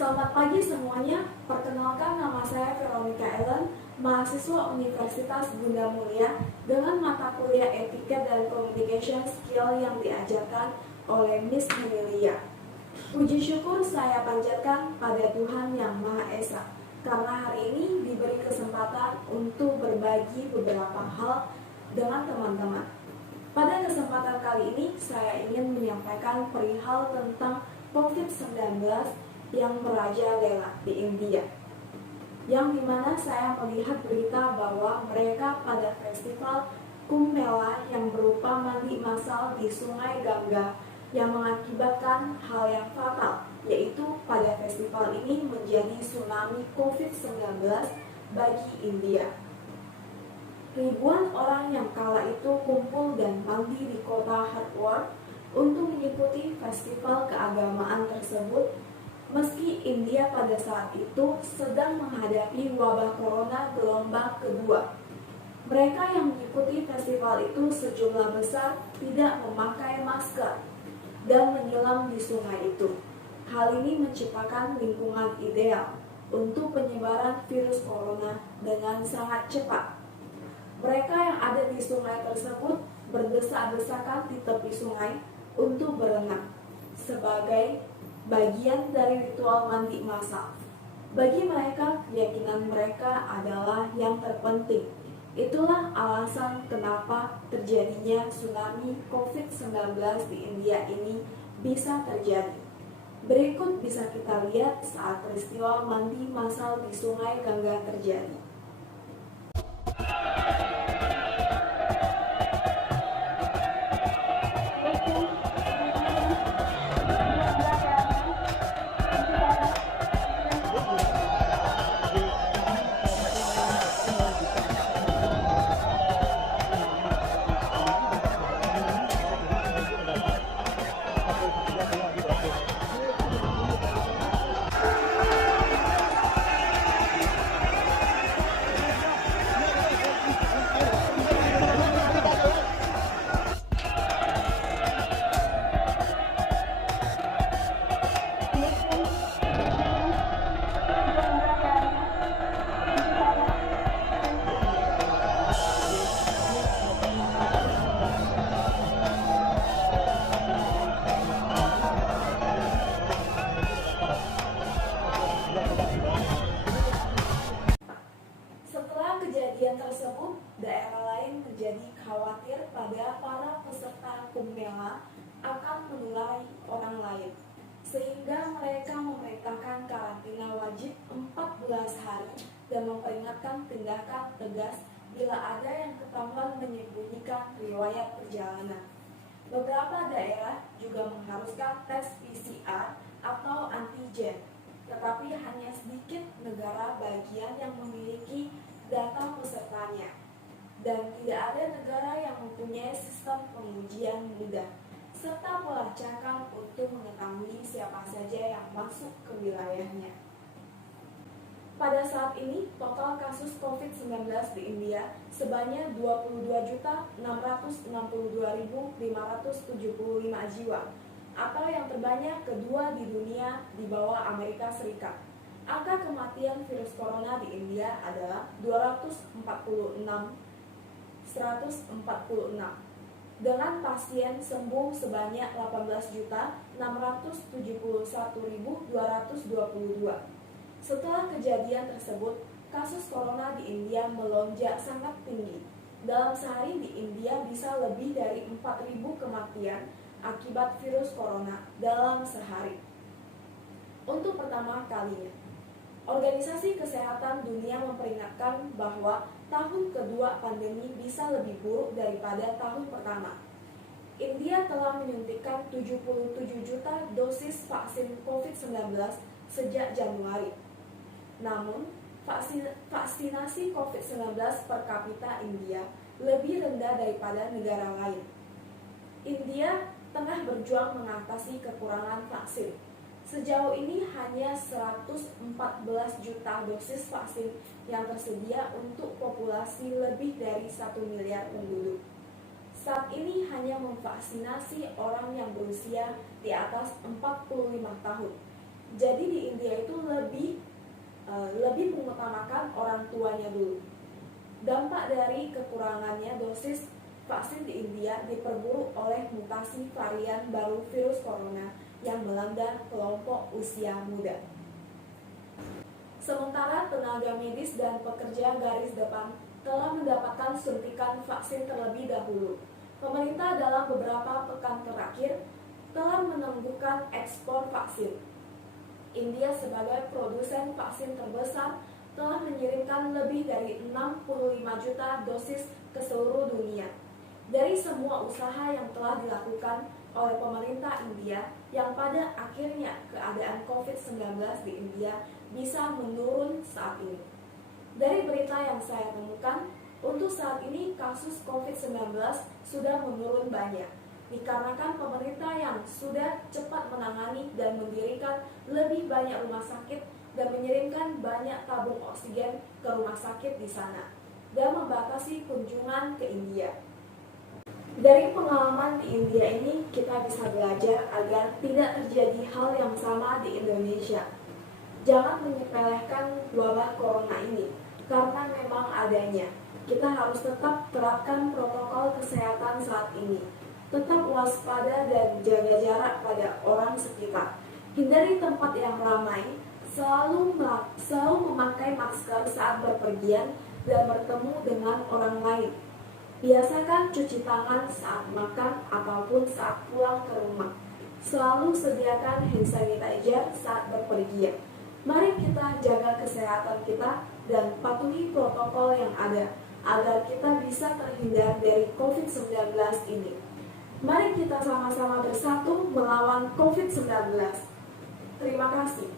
Selamat pagi semuanya, perkenalkan nama saya Veronica Ellen, mahasiswa Universitas Bunda Mulia dengan mata kuliah Etika dan Communication Skill yang diajarkan oleh Miss Emilia. Puji syukur saya panjatkan pada Tuhan Yang Maha Esa, karena hari ini diberi kesempatan untuk berbagi beberapa hal dengan teman-teman. Pada kesempatan kali ini, saya ingin menyampaikan perihal tentang COVID-19 yang merajalela di India, yang dimana saya melihat berita bahwa mereka pada festival Kumbh Mela yang berupa mandi massal di Sungai Gangga yang mengakibatkan hal yang fatal, yaitu pada festival ini menjadi tsunami COVID-19 bagi India. Ribuan orang yang kala itu kumpul dan mandi di kota Hardwar untuk mengikuti festival keagamaan tersebut, meski India pada saat itu sedang menghadapi wabah corona gelombang kedua. Mereka yang mengikuti festival itu sejumlah besar tidak memakai masker dan menyelam di sungai itu. Hal ini menciptakan lingkungan ideal untuk penyebaran virus corona dengan sangat cepat. Mereka yang ada di sungai tersebut berdesak-desakan di tepi sungai untuk berenang sebagai bagian dari ritual mandi massal. Bagi mereka, keyakinan mereka adalah yang terpenting. Itulah alasan kenapa terjadinya tsunami COVID-19 di India ini bisa terjadi. Berikut bisa kita lihat saat peristiwa mandi massal di Sungai Gangga terjadi. Kejadian tersebut, daerah lain menjadi khawatir pada para peserta Kumbh Mela akan menulari orang lain, sehingga mereka memerintahkan karantina wajib 14 hari dan memperingatkan tindakan tegas bila ada yang ketahuan menyembunyikan riwayat perjalanan. Beberapa daerah juga mengharuskan tes PCR atau antigen, tetapi hanya sedikit negara bagian yang memiliki data pesertanya, dan tidak ada negara yang mempunyai sistem pengujian mudah serta pelacakan untuk mengetahui siapa saja yang masuk ke wilayahnya. Pada saat ini, total kasus COVID-19 di India sebanyak 22.662.575 jiwa, atau yang terbanyak kedua di dunia di bawah Amerika Serikat. Angka kematian virus corona di India adalah 246.146 dengan pasien sembuh sebanyak 18.671.222. Setelah kejadian tersebut, kasus corona di India melonjak sangat tinggi. Dalam sehari di India bisa lebih dari 4.000 kematian akibat virus corona dalam sehari. Untuk pertama kalinya, Organisasi Kesehatan Dunia memperingatkan bahwa tahun kedua pandemi bisa lebih buruk daripada tahun pertama. India telah menyuntikkan 77 juta dosis vaksin COVID-19 sejak Januari. Namun, vaksinasi COVID-19 per kapita India lebih rendah daripada negara lain. India tengah berjuang mengatasi kekurangan vaksin. Sejauh ini hanya 114 juta dosis vaksin yang tersedia untuk populasi lebih dari 1 miliar penduduk. Saat ini hanya memvaksinasi orang yang berusia di atas 45 tahun. Jadi di India itu lebih mengutamakan orang tuanya dulu. Dampak dari kekurangannya dosis vaksin di India diperburuk oleh mutasi varian baru virus corona yang melanda kelompok usia muda. Sementara tenaga medis dan pekerja garis depan telah mendapatkan suntikan vaksin terlebih dahulu. Pemerintah dalam beberapa pekan terakhir telah menangguhkan ekspor vaksin. India sebagai produsen vaksin terbesar telah mengirimkan lebih dari 65 juta dosis ke seluruh dunia. Dari semua usaha yang telah dilakukan oleh pemerintah India, yang pada akhirnya keadaan COVID-19 di India bisa menurun saat ini. Dari berita yang saya temukan, untuk saat ini kasus COVID-19 sudah menurun banyak, dikarenakan pemerintah yang sudah cepat menangani dan mendirikan lebih banyak rumah sakit dan mengirimkan banyak tabung oksigen ke rumah sakit di sana dan membatasi kunjungan ke India. Dari pengalaman di India ini kita bisa belajar agar tidak terjadi hal yang sama di Indonesia. Jangan menyepelekan wabah corona ini karena memang adanya. Kita harus tetap terapkan protokol kesehatan saat ini. Tetap waspada dan jaga jarak pada orang sekitar. Hindari tempat yang ramai, selalu memakai masker saat bepergian dan bertemu dengan orang lain. Biasakan cuci tangan saat makan ataupun saat pulang ke rumah. Selalu sediakan hand sanitizer saat bepergian. Mari kita jaga kesehatan kita dan patuhi protokol yang ada agar kita bisa terhindar dari COVID-19 ini. Mari kita sama-sama bersatu melawan COVID-19. Terima kasih.